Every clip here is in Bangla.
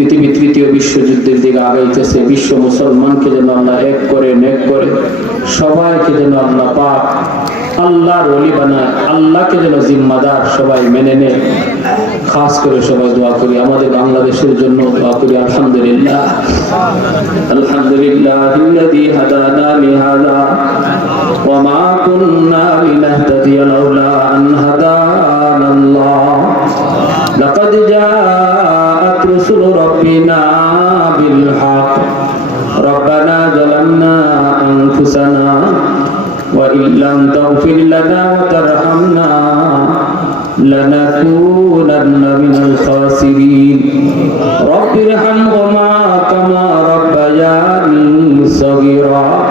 পৃথিবী তৃতীয় বিশ্বযুদ্ধের দিকে আগাইতেছে বিশ্ব মুসলমানকে যেন আল্লাহ এক করে নেক করে সবাইকে যেন আল্লাহ পাক আল্লাহর অলি বানায় আল্লাহকে যেন জিম্মাদার সবাই মেনে নেয় খাস করে সবাই দোয়া করি আমাদের বাংলাদেশের জন্য দোয়া করি আলহামদুলিল্লাহ আলহামদুলিল্লাহ الذي هدانا لهذا وما كنا لنهتدي لولا أن هدانا الله لقد جاءت رسل ربنا بالحق ربنا ظلمنا أنفسنا وإن لم تغفر لنا وترحمنا لنكونن من الخاسرين رب ارحمهما كما ربياني صغيرا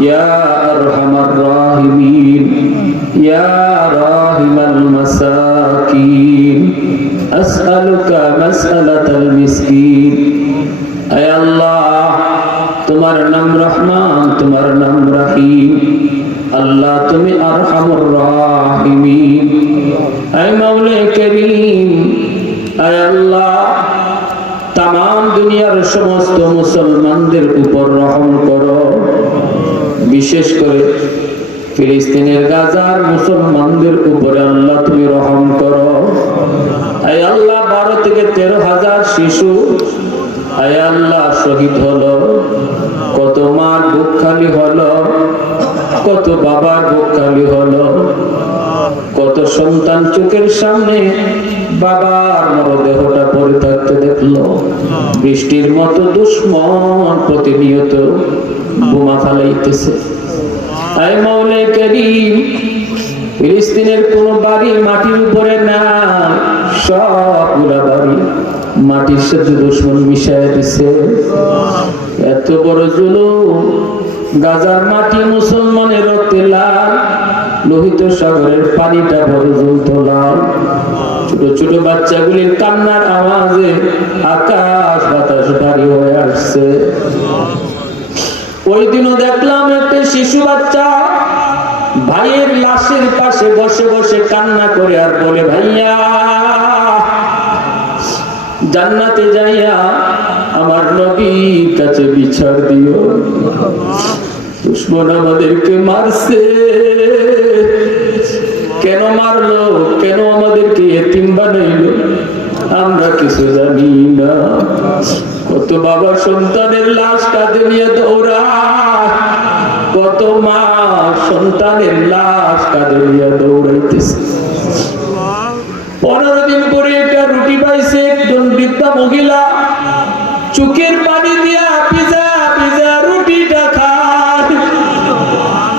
يا أرحم الراحمين يا راحم المساكين আসআলুকা মাসআলাতাল মিসকিন। আয় আল্লাহ, তোমার নাম রহমান, তোমার নাম রহিম। আল্লাহ, তুমি আরহামুর রাহিমিন। আয় মাওলা করিম আল্লাহ তাম দুনিয়ার সমস্ত মুসলমানদের উপর রহম করো। বিশেষ করে ফিলিস্তিনের, গাজার মুসলমান শিশু আল্লাহ শহীদ হলো। কত মার বুক হলো, কত বাবার বুক হলো। কত সন্তান চোখের সামনে বাবার মরদেহটা পড়ে থাকতে দেখল। বৃষ্টির মতো দুশ্মন প্রতিনিয়ত বোমা ফালাইতেছে। তাই মৌলে করিম, ফিলিস্তিনের কোন বাড়ি মাটির উপরে না সবগুলা বাড়ি মাটির সাথে দুশ্মন মিশাই দিছে। এত বড় জুলুম। গাজার মাটি মুসলমানের রক্তে লাল। লোহিত সাগরের পানিটা বড় জ্বলত লাল। ছোট ছোট বাচ্চাগুলির কান্নার আওয়াজে আকাশ বাতাস ভারী হয়ে আসছে। ওই দিনও দেখলাম একটা শিশু বাচ্চা ভাইয়ের লাশের পাশে বসে বসে কান্না করে আর বলে, ভাইয়া জান্নাতে যাইয়া আমার নবীর কাছে বিচার দিও। দুশ্মন আমাদেরকে মারছে। কেন মারলো? কেন আমাদেরকে এতিম বানাইলো? আমরা কিছু জানি না। কত বাবা সন্তানের লাশ কাঁধে নিয়ে দৌড়া। কত মা সন্তানের লাশ কাঁধে নিয়ে দৌড়াইতেছে। চুকের পানি দিয়া পিজা পিজা রুটিটা খান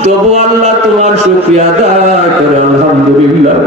তবু আল্লাহ তোমার শুক্রিয়া আদায় করে আলহামদুলিল্লাহ।